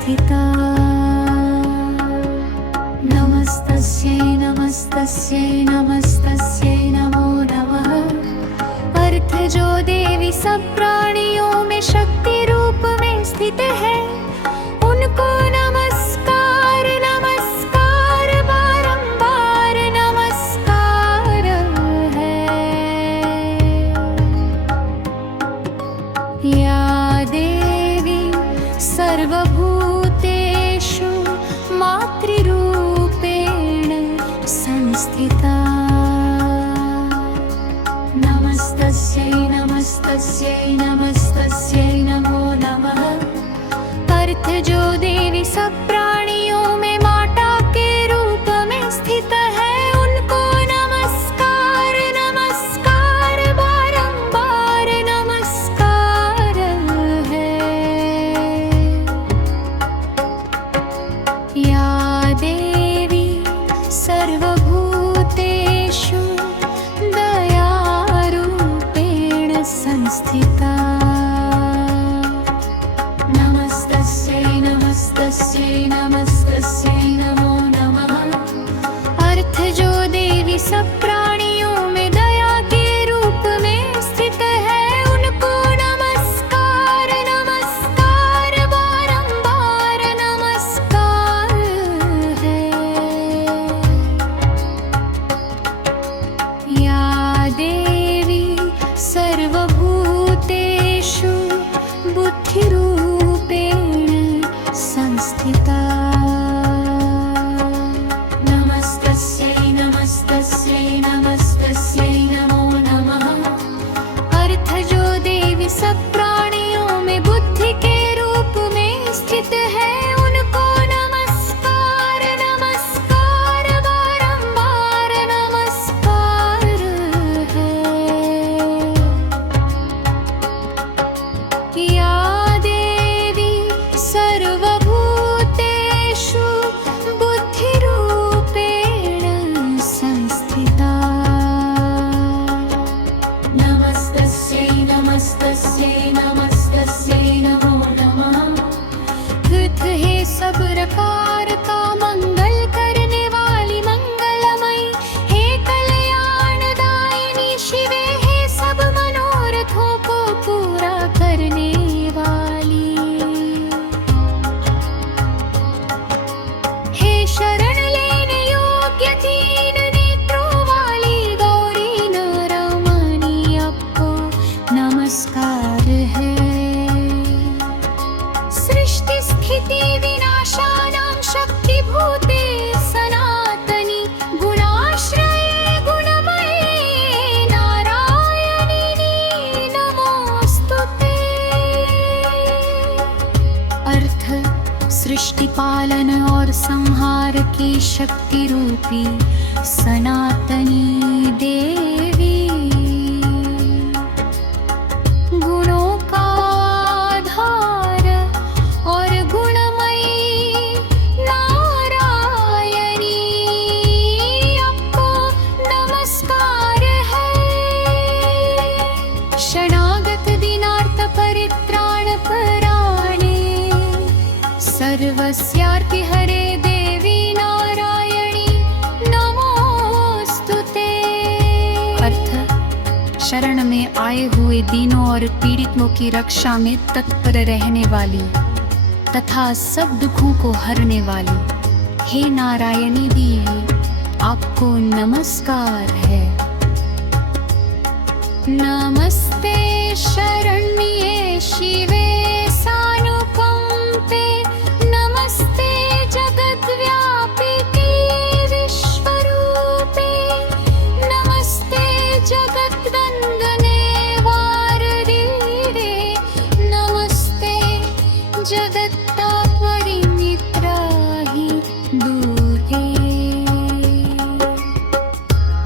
संस्थिता। नमस्तस्यै नमस्तस्यै नमस्तस्यै नमो नमः। अर्थ जो देवी सब प्राणियों में शक्ति रूप में स्थित है, उनको नमस्कार नमस्कार बारंबार नमस्कार है। या देवी सर्वभूतेषु मातृरूपेण संस्थिता। नमस्तस्यै नमस्तस्यै नमस्तस्यै नमो नमः। अर्थ जो देवी सब प्राणियों में माता के रूप में स्थित है, उनको नमस्कार नमस्कार बारंबार नमस्कार है। या देवी सर्वभूतेषु दयारूपेण संस्थिता। नमस्तस्यै नमस्तस्यै नमस्तस्यै नमो नमः। अर्थ जो देवी सब प्राणियों में दया के रूप में स्थित है, उनको नमस्कार नमस्कार बारंबार नमस्कार है। या देवी सर्वभूतेषु बुद्धिरूपेण संस्थिता। नमस्तस्यै नमस्तस्यै नमस्तस्यै नमो नमः। अर्थ जो देवी सब प्राणियों में बुद्धि के रूप में स्थित है, उनको नमस्कार नमस्कार बारंबार नमस्कार है। या देवी सर्वभूतेषु बुद्धिरूपेण संस्थिता। नमस्तस्यै नमस्तस्यै नमस्तस्यै नमो नमः। कृत हे सब प्रकार का मंगल करने वाली मंगलमयी, हे कल्याणदायिनी शिवे, हे सब मनोरथों को पूरा करने वाली। हे शरण लेने योग्य तीन नेत्रों वाली गौरी नारायणी, आपको नमस्कार है। सृष्टि स्थिति विनाशानां शक्तिभूते सनातनी, गुणाश्रये गुणमये नारायणिनी नमोस्तुते। अर्थ सृष्टि पालन और संहार की शक्ति रूपी सनातनी देवी, गुणों का आधार और गुणमयी नारायणी, आपको नमस्कार है। शरणागत दीनार्थ परित्राण परायणे, सर्वस्यार्ति हरे देवी नारायणी नमोस्तुते। अर्थ शरण में आए हुए दीनों और पीड़ितों की रक्षा में तत्पर रहने वाली तथा सब दुखों को हरने वाली हे नारायणी देवी, आपको नमस्कार है। नमस्ते शरण्ये शिवे सानुकंपे, नमस्ते जगद्व्यापिके विश्वरूपे, नमस्ते जगद्वंदने वाररीरे, नमस्ते जगत्तापरिमित्राहि दुहे।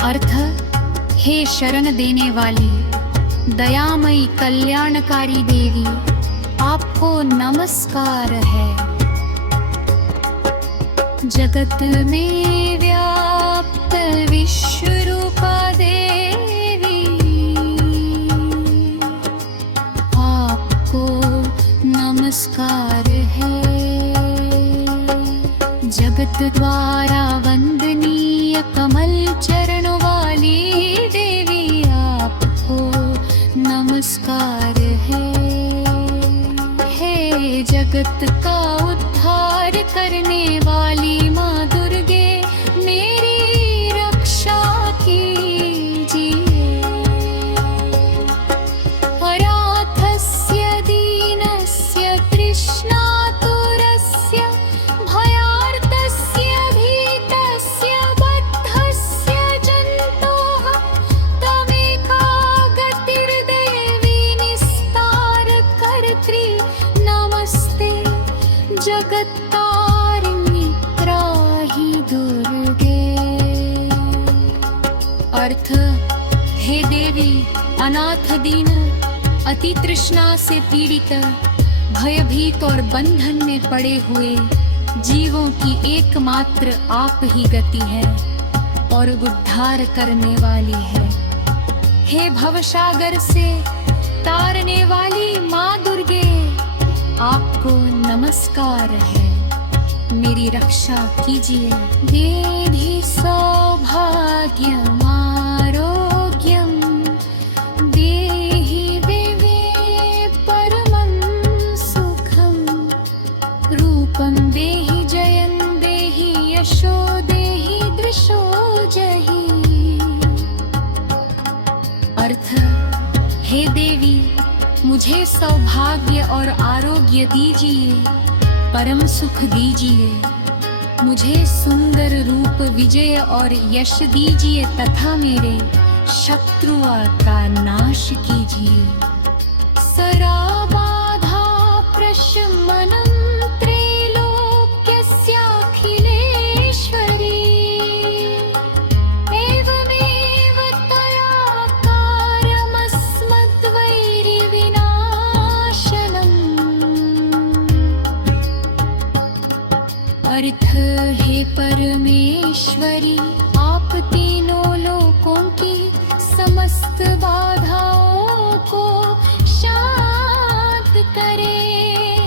अर्थ हे शरण देने वाली दयामयी कल्याणकारी देवी, आपको नमस्कार है। जगत में व्याप्त विश्वरूपा देवी, आपको नमस्कार है। भक्त द्वारा वंदनीय कमल चरण वाली देवी आपको नमस्कार है। हे जगत का उद्धार करने वाली माँ दुर्गे मेरी रक्षा कीजिए। अनाथस्य दीनस्य तृष्णातुरस्य भयार्तस्य भीतस्य बद्धस्य जन्तोः तमेका गतिर्देवी निस्तारकर्त्री नमस्ते जगत्तारिणी त्राहि दुर्गे। अर्थ, हे देवी, अनाथ दीन अति तृष्णा से पीड़ित भयभीत और बंधन में पड़े हुए जीवों की एकमात्र आप ही गति है और उद्धार करने वाली है। हे भवसागर से तारने वाली माँ दुर्गे आपको नमस्कार है, मेरी रक्षा कीजिए। देहि सौभाग्यम आरोग्यम देहि विवे परमं सुखम रूपं देहि जयं देहि यशो देहि दृशो जहि। अर्थ, हे देवी, मुझे सौभाग्य और आरोग्य दीजिए, परम सुख दीजिए, मुझे सुंदर रूप विजय और यश दीजिए तथा मेरे शत्रुओं का नाश कीजिए। सराबाधा प्रशमनं त्रैलोक्यस्याखिलेश्वरी एवमेव तया कारमस्मद्वैरिविनाशनम्। अर्थ, हे परमेश्वरी, आप तीनों लोकों की समस्त बाधाओं को शांत करें।